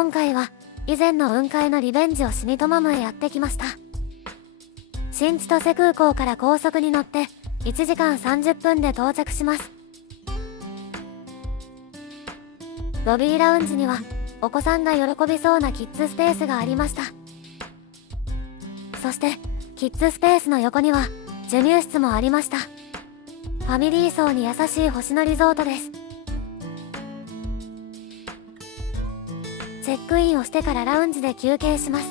今回は以前の雲海のリベンジをしにトマムへやってきました。新千歳空港から高速に乗って1時間30分で到着します。ロビーラウンジにはお子さんが喜びそうなキッズスペースがありました。そしてキッズスペースの横には授乳室もありました。ファミリー層に優しい星野リゾートです。チェックインをしてからラウンジで休憩します。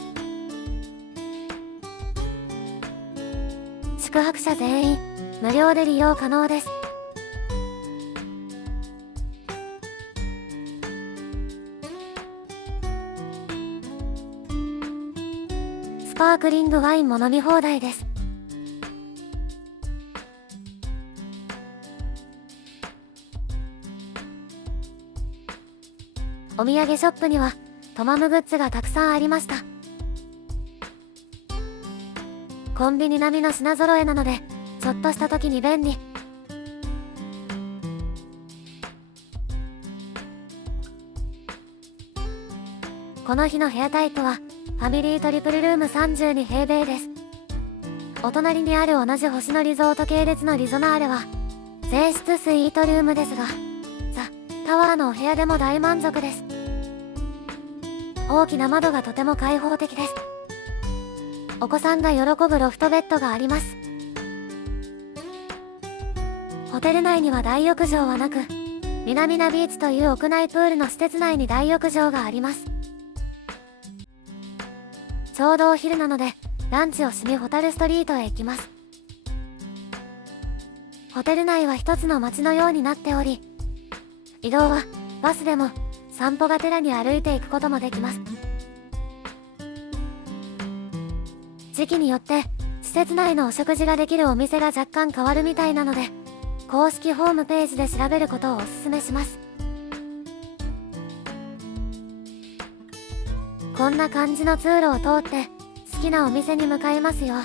宿泊者全員無料で利用可能です。スパークリングワインも飲み放題です。お土産ショップにはトマムグッズがたくさんありました。コンビニ並みの品揃えなのでちょっとした時に便利。この日の部屋タイプはファミリートリプルルーム32平米です。お隣にある同じ星野リゾート系列のリゾナーレは全室スイートルームですが、ザ・タワーのお部屋でも大満足です。大きな窓がとても開放的です。お子さんが喜ぶロフトベッドがあります。ホテル内には大浴場はなく、ミナミナビーチという屋内プールの施設内に大浴場があります。ちょうどお昼なのでランチをしにホタルストリートへ行きます。ホテル内は一つの街のようになっており、移動はバスでも散歩がてらに歩いていくこともできます。時期によって施設内のお食事ができるお店が若干変わるみたいなので、公式ホームページで調べることをおすすめします。こんな感じの通路を通って好きなお店に向かいますよ。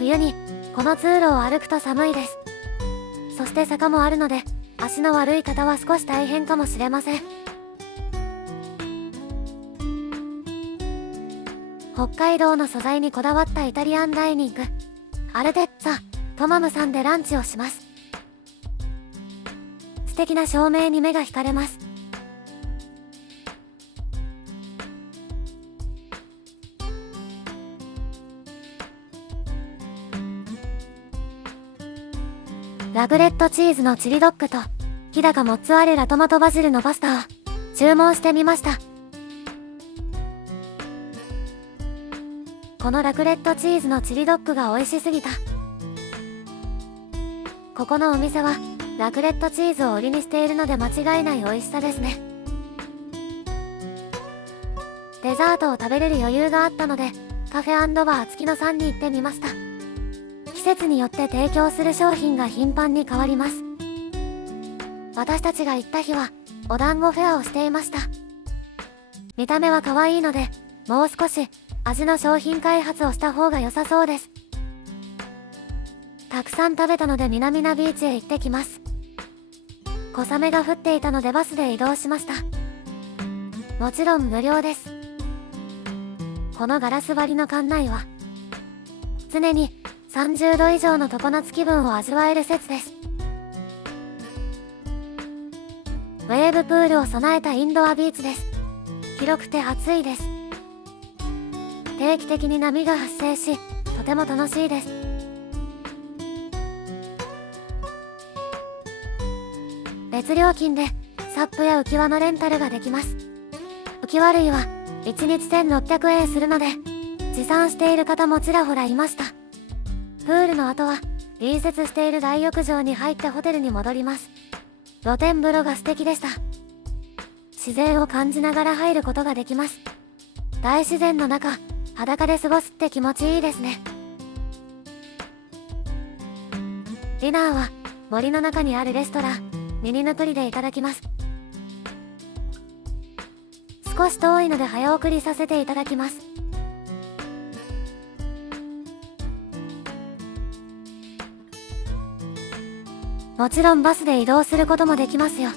冬にこの通路を歩くと寒いです。そして坂もあるので足の悪い方は少し大変かもしれません。北海道の素材にこだわったイタリアンダイニングアルテッツァトマムさんでランチをします。素敵な照明に目が惹かれます。ラグレットチーズのチリドッグと日高モッツァレラトマトバジルのパスタを注文してみました。このラグレットチーズのチリドッグが美味しすぎた。ここのお店はラクレットチーズを売りにしているので間違いない美味しさですね。デザートを食べれる余裕があったのでカフェ&バー月野さんに行ってみました。季節によって提供する商品が頻繁に変わります。私たちが行った日はお団子フェアをしていました。見た目は可愛いのでもう少し味の商品開発をした方が良さそうです。たくさん食べたのでミナミナビーチへ行ってきます。小雨が降っていたのでバスで移動しました。もちろん無料です。このガラス張りの館内は常に30度以上の常夏気分を味わえる施設です。ウェーブプールを備えたインドアビーチです。広くて暑いです。定期的に波が発生し、とても楽しいです。別料金でサップや浮き輪のレンタルができます。浮き輪類は1日1600円するので持参している方もちらほらいました。プールの後は隣接している大浴場に入ってホテルに戻ります。露天風呂が素敵でした。自然を感じながら入ることができます。大自然の中、裸で過ごすって気持ちいいですね。ディナーは森の中にあるレストランミニヌプリでいただきます。少し遠いので早送りさせていただきます。もちろんバスで移動することもできますよ。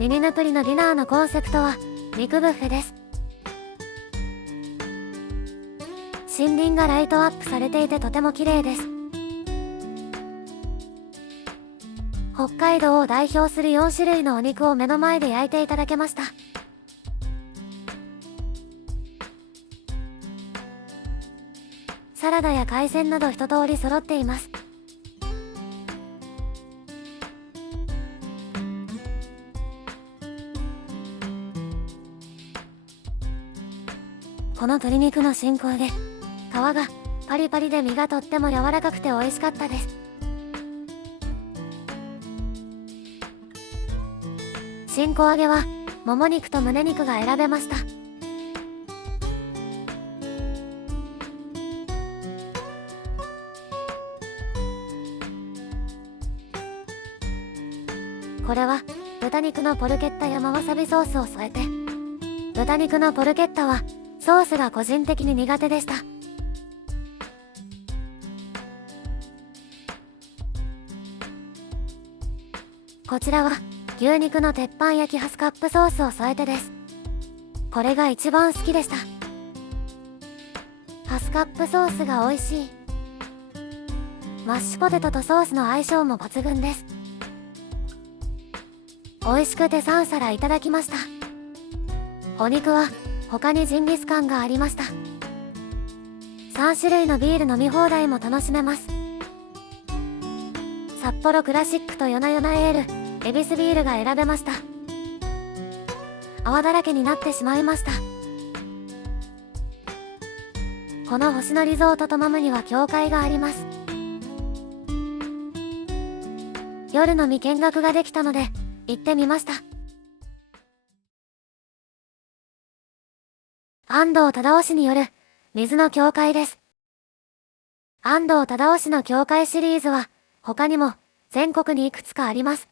ミニヌプリのディナーのコンセプトは肉ブッフェです。森林がライトアップされていてとても綺麗です。北海道を代表する4種類のお肉を目の前で焼いていただけました。サラダや海鮮など一通り揃っています。この鶏肉の新香で皮がパリパリで身がとっても柔らかくて美味しかったです。新香揚げはもも肉と胸肉が選べました。これは豚肉のポルケッタ山わさびソースを添えて。豚肉のポルケッタはソースが個人的に苦手でした。こちらは牛肉の鉄板焼きハスカップソースを添えてです。これが一番好きでした。ハスカップソースが美味しい。マッシュポテトとソースの相性も抜群です。美味しくて3皿いただきました。お肉は他にジンギスカンがありました。3種類のビール飲み放題も楽しめます。札幌クラシックとヨナヨナエール、エビスビールが選べました。泡だらけになってしまいました。この星野リゾートトマムには教会があります。夜の未見学ができたので行ってみました。安藤忠雄氏による水の教会です。安藤忠雄氏の教会シリーズは他にも全国にいくつかあります。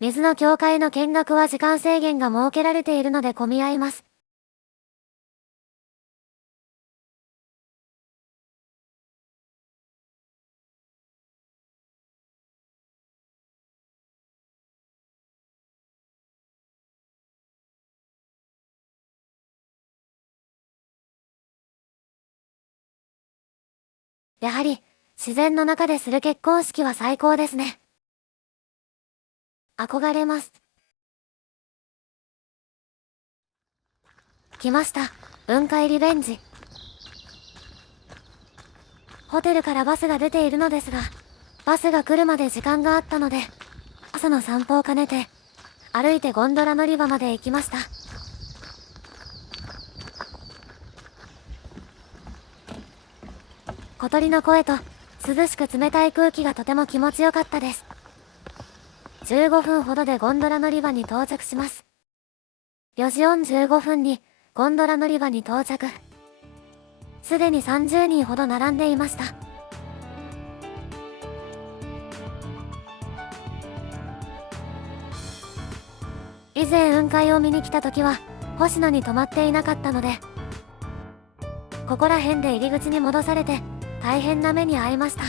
水の教会の見学は時間制限が設けられているので混み合います。やはり自然の中でする結婚式は最高ですね。憧れます。来ました。雲海リベンジ。ホテルからバスが出ているのですが、バスが来るまで時間があったので、朝の散歩を兼ねて、歩いてゴンドラ乗り場まで行きました。小鳥の声と涼しく冷たい空気がとても気持ちよかったです。15分ほどでゴンドラ乗り場に到着します。4時45分にゴンドラ乗り場に到着。すでに30人ほど並んでいました。以前雲海を見に来た時は星野に泊まっていなかったので、ここら辺で入り口に戻されて大変な目に遭いました。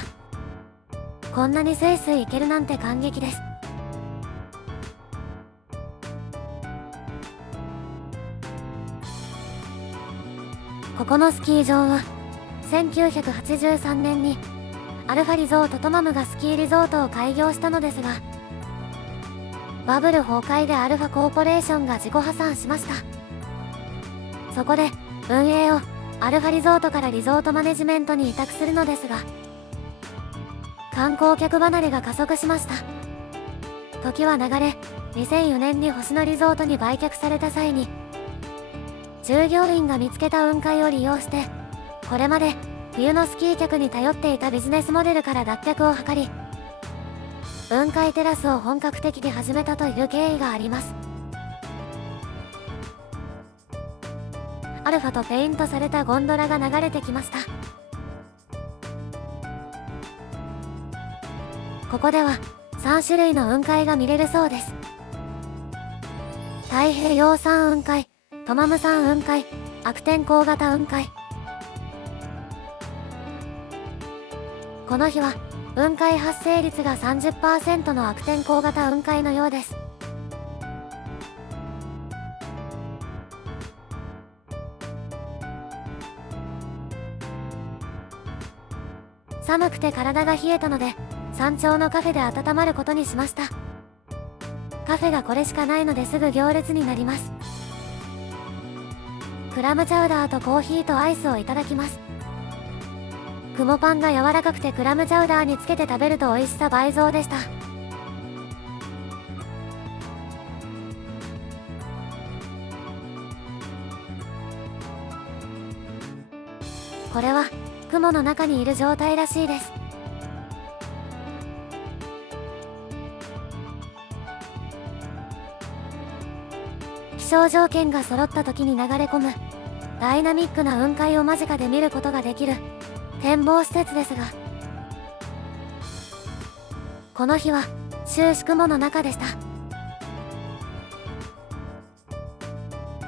こんなにスイスイ行けるなんて感激です。ここのスキー場は1983年にアルファリゾートトマムがスキーリゾートを開業したのですが、バブル崩壊でアルファコーポレーションが自己破産しました。そこで運営をアルファリゾートからリゾートマネジメントに委託するのですが、観光客離れが加速しました。時は流れ、2004年に星野リゾートに売却された際に、従業員が見つけた雲海を利用して、これまで冬のスキー客に頼っていたビジネスモデルから脱却を図り、雲海テラスを本格的に始めたという経緯があります。アルファとペイントされたゴンドラが流れてきました。ここでは3種類の雲海が見れるそうです。太平洋産雲海、トマム産雲海、悪天候型雲海。この日は雲海発生率が 30% の悪天候型雲海のようです。寒くて体が冷えたので、山頂のカフェで温まることにしました。カフェがこれしかないのですぐ行列になります。クラムチャウダーとコーヒーとアイスをいただきます。雲パンが柔らかくてクラムチャウダーにつけて食べると美味しさ倍増でした。これは雲の中にいる状態らしいです。気象条件が揃った時に流れ込むダイナミックな雲海を間近で見ることができる展望施設ですが、この日は終始雲の中でした。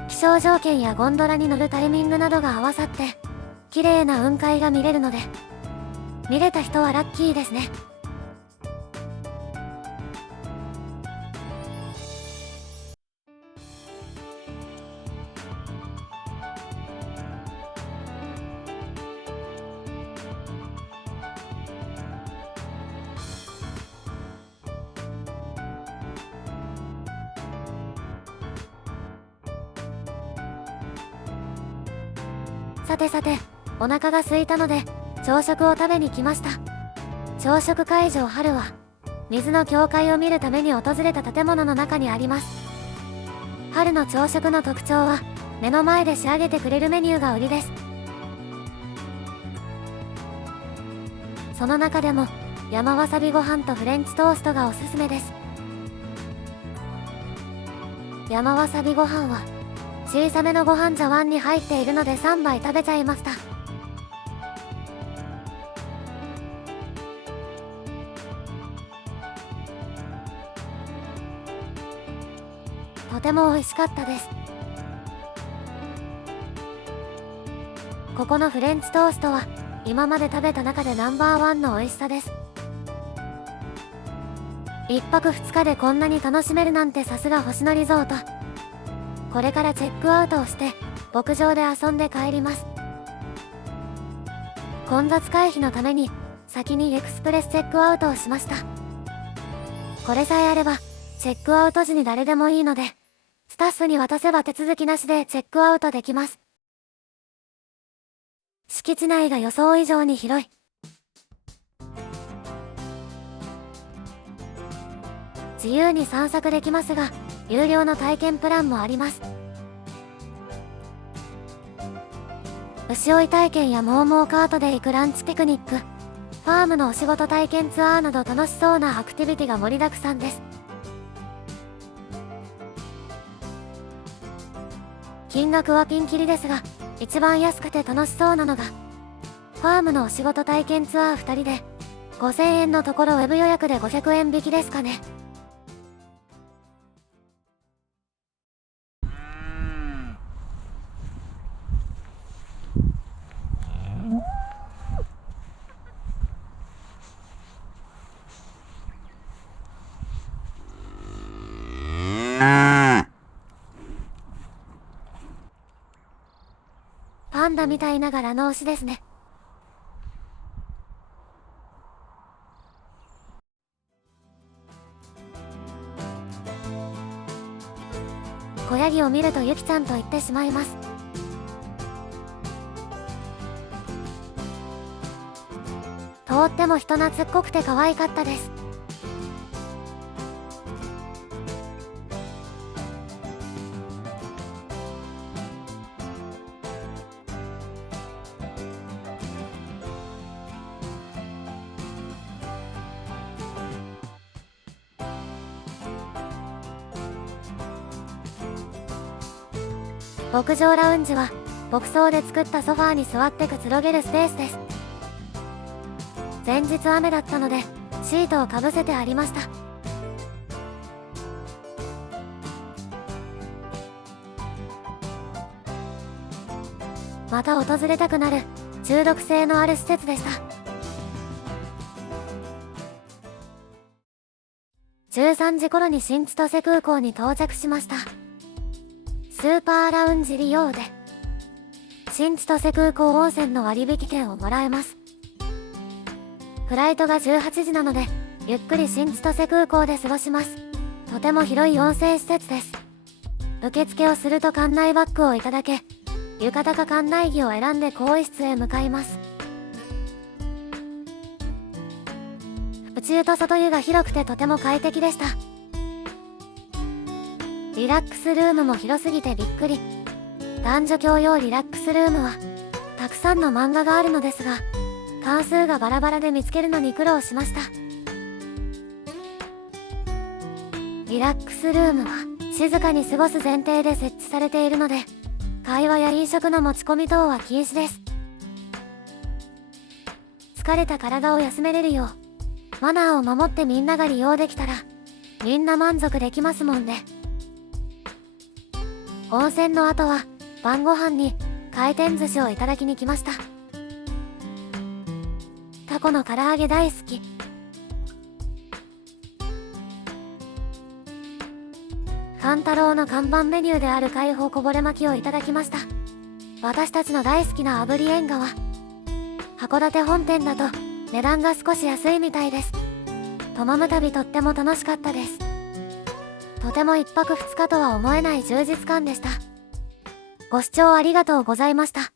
気象条件やゴンドラに乗るタイミングなどが合わさって綺麗な雲海が見れるので、見れた人はラッキーですね。さてさて、お腹が空いたので朝食を食べに来ました。朝食会場春は水の教会を見るために訪れた建物の中にあります。春の朝食の特徴は目の前で仕上げてくれるメニューが売りです。その中でも山わさびご飯とフレンチトーストがおすすめです。山わさびご飯は小さめのご飯茶碗に入っているので3杯食べちゃいました。とても美味しかったです。ここのフレンチトーストは今まで食べた中でナンバーワンの美味しさです。1泊2日でこんなに楽しめるなんてさすが星野リゾート。これからチェックアウトをして牧場で遊んで帰ります。混雑回避のために先にエクスプレスチェックアウトをしました。これさえあればチェックアウト時に誰でもいいので、スタッフに渡せば手続きなしでチェックアウトできます。敷地内が予想以上に広い。自由に散策できますが、有料の体験プランもあります。牛追い体験やモーモーカートで行くランチピクニック、ファームのお仕事体験ツアーなど楽しそうなアクティビティが盛りだくさんです。金額はピンキリですが、一番安くて楽しそうなのがファームのお仕事体験ツアー2人で5000円のところウェブ予約で500円引きですかね。パンダみたいな柄の牛ですね。子ヤギを見るとゆきちゃんと言ってしまいます。とっても人懐っこくて可愛かったです。牧場ラウンジは牧草で作ったソファーに座ってくつろげるスペースです。前日雨だったのでシートをかぶせてありました。また訪れたくなる中毒性のある施設でした。13時頃に新千歳空港に到着しました。スーパーラウンジ利用で新千歳空港温泉の割引券をもらえます。フライトが18時なのでゆっくり新千歳空港で過ごします。とても広い温泉施設です。受付をすると館内バッグをいただけ、浴衣か館内着を選んで更衣室へ向かいます。内湯と外湯が広くてとても快適でした。リラックスルームも広すぎてびっくり。男女共用リラックスルームはたくさんの漫画があるのですが、関数がバラバラで見つけるのに苦労しました。リラックスルームは静かに過ごす前提で設置されているので、会話や飲食の持ち込み等は禁止です。疲れた体を休めれるようマナーを守ってみんなが利用できたらみんな満足できますもんね。温泉の後は晩ご飯に回転寿司をいただきに来ました。タコの唐揚げ大好き。勘太郎の看板メニューである海宝こぼれ巻きをいただきました。私たちの大好きな炙り縁側、函館本店だと値段が少し安いみたいです。トマム旅とっても楽しかったです。とても1泊2日とは思えない充実感でした。ご視聴ありがとうございました。